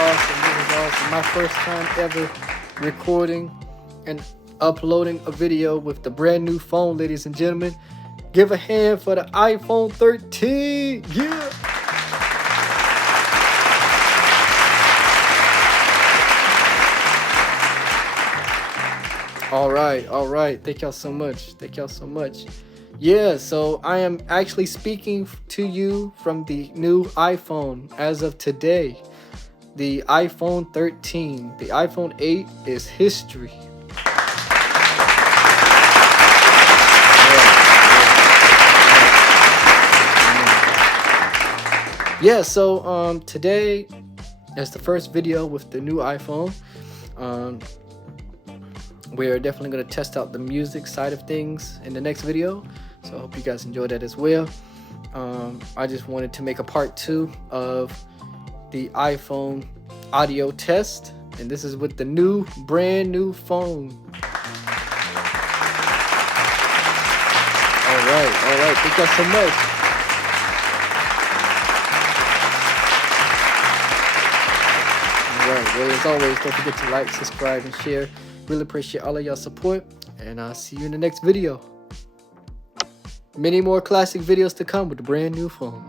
awesome. This is awesome. My first time ever recording and uploading a video with the brand new phone, ladies and gentlemen. Give a hand for the iPhone 13. Yeah. All right. Thank y'all so much. Yeah, so I am actually speaking to you from the new iPhone as of today. The iPhone 13. The iPhone 8 is history. Yeah, so today is the first video with the new iPhone. We're definitely going to test out the music side of things in the next video, so I hope you guys enjoy that as well. I just wanted to make a part 2 of the iPhone audio test, and this is with the brand new phone. All right, thank y'all so much. Well, as always, don't forget to like, subscribe, and share. Really appreciate all of y'all support, and I'll see you in the next video. Many more classic videos to come with the brand new phone.